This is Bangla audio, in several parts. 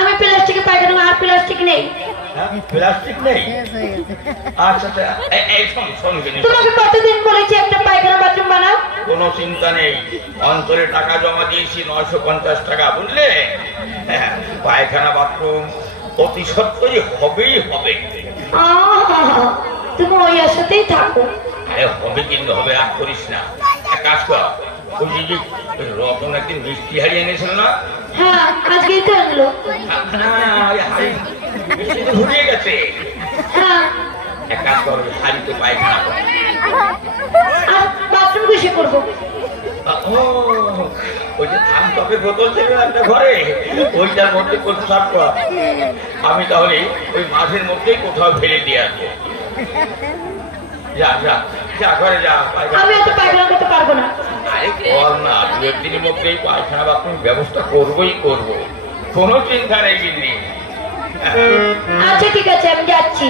আমি প্লাস্টিকে পায়খানা আর প্লাস্টিক নেই। প্লাস্টিক নেই? আচ্ছা তোমাকে কতদিন বলেছি একটা পায়খানা বাথরুম বানাও। কোনো চিন্তা নেই, অন্তরে টাকা জমা দিয়েছি 950 টাকা, বুঝলে? পায়খানা বাথরুম অতি সত্তরই হবেই হবে। তুমি ওই আশাতেই থাকো। হবে কিন্তু হবে, রাগ করিস না। এক কাজ কর, ওই যে রতন একদিন মিষ্টি হারিয়ে এনেছিল না? হ্যাঁ, আজকেই তো আনলো। মিষ্টি তো ঘুরিয়ে গেছে। হ্যাঁ, এক কাজ কর, হাড়িতে পায়খানা কর। আর বাথরুম কিসে করবো? ওই যে ধান টপের বোতল ছিল একটা ঘরে, ওইটার মধ্যে প্রস্তাব কর। আমি তাহলে ওই মাঠের মধ্যেই কোথাও ফেলে দিয়ে আসবো। যা যা যা, ঘরে যা। আমি এত পায়খানা করতে পারবো না। আরে কর না, দু একদিনের মধ্যেই পায়খানা বাথরুম ব্যবস্থা করবোই করবো, কোনো চিন্তা নেই। কিন্তু আচ্ছা ঠিক আছে, আমি যাচ্ছি।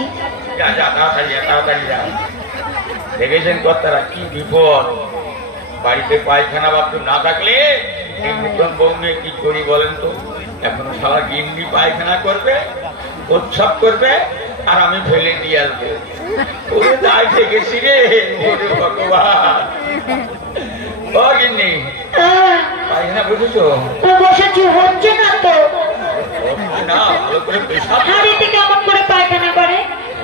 যা যা, তাড়াতাড়ি যা, তাড়াতাড়ি যা। দেখেছেন কর্তারা কি বিপদ, বাড়িতে পায়খানা বাথরুম না থাকলে এই নতুন বউ নিয়ে কি করি বলেন তো? এখন সারা গিন্নি পায়খানা করবে, উৎসব করবে, আর আমি ফেলে দিয়ে আসবো। ওরে তাই দেখেছি রে, ওরে ভগবান। ও গিন্নি, পায়খানা বুঝেছো? বসেছি, হচ্ছে না তো। না, ভালো করে পেশাব। হাড়িতে কেমন করে পায়খানা করে?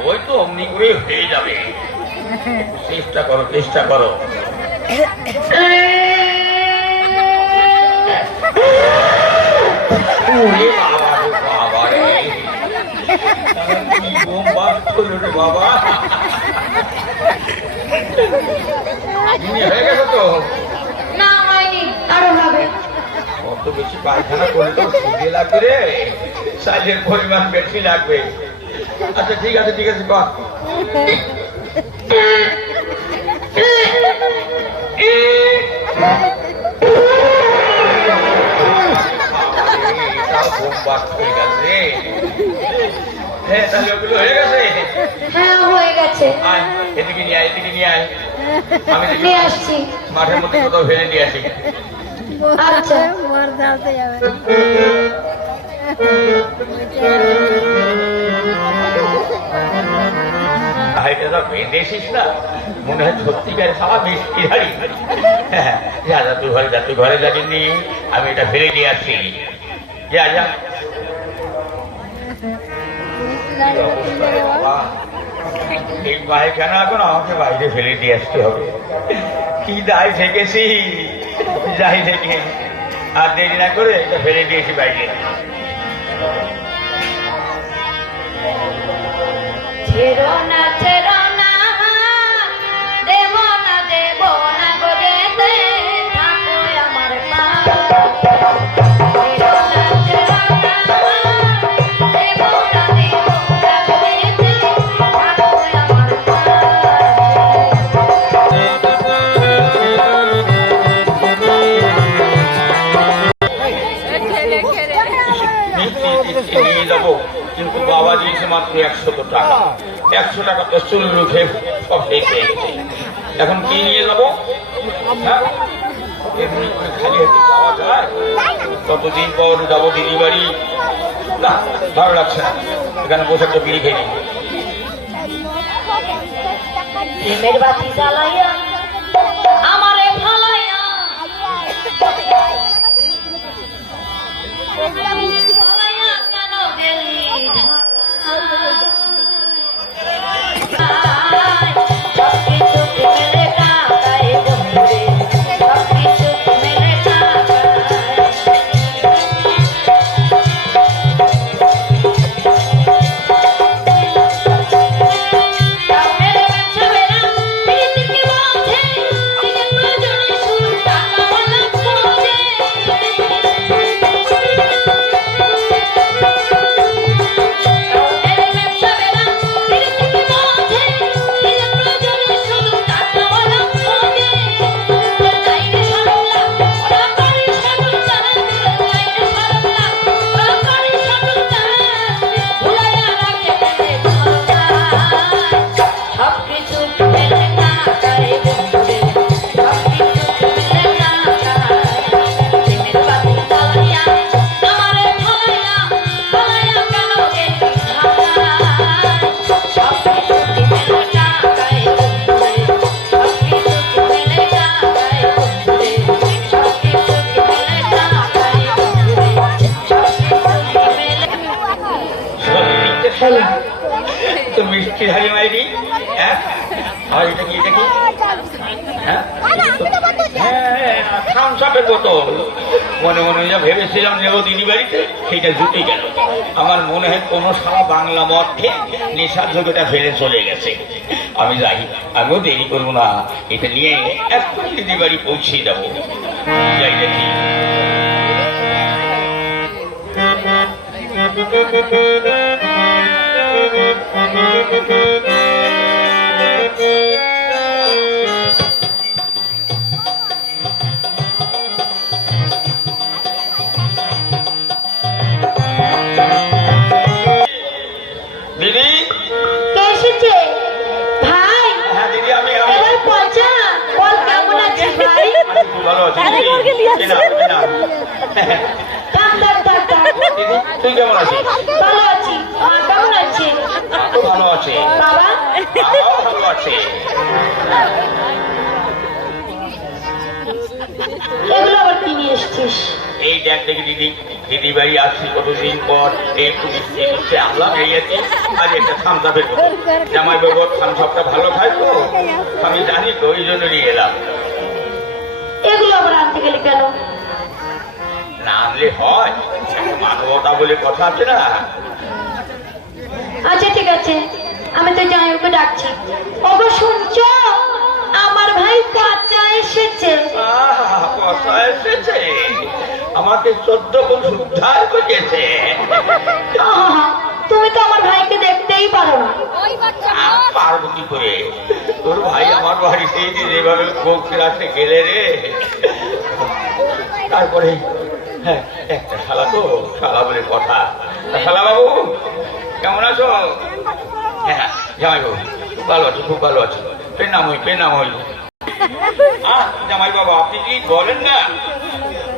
ওই তো অমনি করে হয়ে যাবে, চেষ্টা করো, চেষ্টা করো। বাবা রে, কি বোম বাস্ট হলো রে বাবা। হয়ে গেছে তো? না, হয়নি, আরো হবে। অত বেশি পায়খানা করলে তো খিদে লাগবে রে, সাইজের পরিমাণ বেশি লাগবে। আচ্ছা ঠিক আছে, ঠিক আছে, কর। হ্যাঁ, তাহলে ওগুলো হয়ে গেছে। হ্যাঁ, হয়ে গেছে। আয়, এদিকে নিয়ে আয়, এদিকে নিয়ে আয়। আমি নিয়ে আসছি। মাঠের মধ্যে কোথাও ফেলে দিয়ে আসি। আচ্ছা, বেঁধেছিস না, মনে হয় সত্যিকার সারা মিষ্টি হাড়ি। যা যা, তুই ঘরে যা, তুই ঘরে যাবি, আমি এটা ফেলে দিয়ে আসছি। যা যা। এই পায়খানা এখন আমাকে বাইরে ফেলে দিয়ে আসতে হবে। কি দায় থেকেছি, যাই থেকে আর দেরি না করে এটা ফেলে দিয়েছি বাইরে। ছেড়ো না, ছেড়ো না, দেব না, দেব না গো যেতে, থাকো আমার পাশে। ছেড়ো না, ছেড়ো না, দেব না, দেব না গো যেতে, থাকো আমার নিয়ে যাবো, কিন্তু বাবা দিয়েছে মাত্র 100 টাকা। 100 টাকা তো চুল্লু খেয়ে সব শেষ হয়ে গেছে। এখন কি নিয়ে যাবো? এমনি করে খালি হাতে যাওয়া যায়? কতদিন পর যাবো দিদি বাড়ি, না ভালো লাগছে না, এখানে বসে একটা বিড়ি খেয়ে নিই। প্রেমের বাতি জ্বালাইয়া আমারে ফালাইয়া, ফালাইয়া কেন গেলি ঢাকায়? সবকিছু মেলে টাকায় বন্ধুরে, সবকিছু মেলে টাকায়। বলো। তো মিষ্টি ধারি মাইরি। হ্যাঁ আর এটা কি হ্যাঁ থামসাপের বোতল। মনে মনে যা ভেবেছিলাম নেব দিদি বাড়িতে সেইটা জুটে গেল। আমার মনে হয় কোনো সারা বাংলা মদ খেয়ে নেশার ঝোঁকেটা ফেলে চলে গেছে। আমি যাই, আমিও দেরি করবো না, এটা নিয়ে এখন দিদি বাড়ি পৌঁছিয়ে যাবো। যাই দেখি। দিদি কে এসেছে? ভাই হ্যাঁ দিদি আমি এবার পচা বল, কেমন আছিস ভাই? ভালো আছি দিদি। থাক থাক থাক থাক। দিদি তুই কেমন আছিস? ভালো আছি। মা কেমন আছে? তো ভালো আছে, বাবা? বাবাও ভালো আছে। এগুলো আবার কি নিয়ে এসছিস? এই দেখ দেখি দিদি, দিদি বাড়ি আসছি কতদিন পর, একটু মিষ্টি মিষ্টি আনলাম এই আছে। আর একটা থামসাপের বোতল। জামাই বাবু থামসাপটা ভালো খায় তো, আমি জানি তো, ওই জন্য নিয়ে এলাম। এগুলো আবার আনতে গেলি কেন? না আনলে হয়, একটা মানবতা বলে কথা আছে না। আচ্ছা ঠিক আছে, আমি তো যাই, ওকে ডাকছি। ওগো শুনছো, আমার ভাই পচা এসেছে। কথা এসেছে, আমাকে 14 বছর উদ্ধার করেছে। আহা, তুমি তো আমার ভাইকে দেখতেই পারো না। পারবো কি করে? তোর ভাই আমার বাড়িতে যেভাবে বউকে রাখতে গেলে রে। তারপরে হ্যাঁ একটা শালা তো, শালা বলে কথা। শালা বাবু কেমন আছো? হ্যাঁ জামাই বাবু খুব ভালো আছি, খুব ভালো আছি। পেনাম হই। জামাই বাবা আপনি কি বলেন না?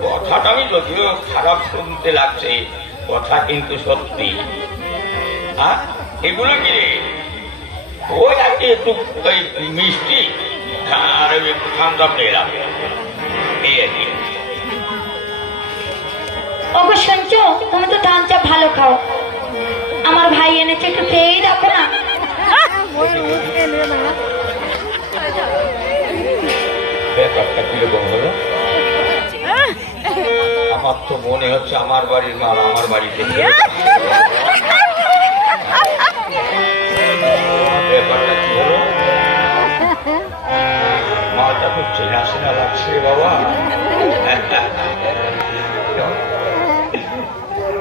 কথাটা আমি যদিও খারাপ শুনতে লাগছে, কথা কিন্তু সত্যি। এগুলো কি রে? ওই আর কি একটু ওই মিষ্টি আর একটু ঠান্ডা নিলাম, এই আর কি। ওগো শুনছো, তুমি তো ধান চাপ ভালো খাও, আমার ভাই এনেছে, একটু খেয়েই দেখো না। ব্যাপারটা কিরকম হলো? আমার তো মনে হচ্ছে আমার বাড়ির মাল আমার বাড়িতে। ব্যাপারটা কি হলো? মালটা খুব চেনা চেনা লাগছে রে বাবা।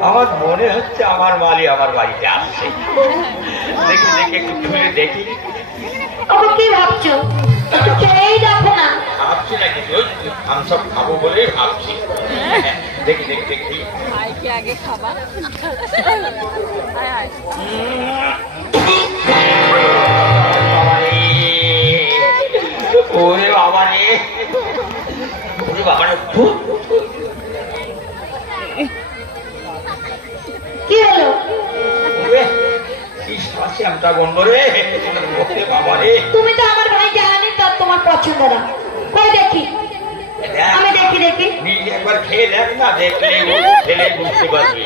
আমার মনে হচ্ছে আমার মালই আমার বাড়িতে আসছে। দেখি দেখি একটু খুলে দেখি। ওগো কি ভাবছো, একটু খেয়েই দেখো না। ভাবছি নাকি ওই আমি সব খাবো বলেই ভাবছি। দেখি দেখি দেখি। ভাইকে আগে খাবা। ওরে বাবা রে, ওরে বাবা রে, কি হলো? কি শ্যামটা গন্ধ রে, ওরে বাবা রে। তুমি তো আমার ভাই জানি, তার তোমার পছন্দ না। কই দেখি, আমি দেখি। নিজে একবার খেয়ে দেখ না, দেখলে খেলে বুঝতে পারবি।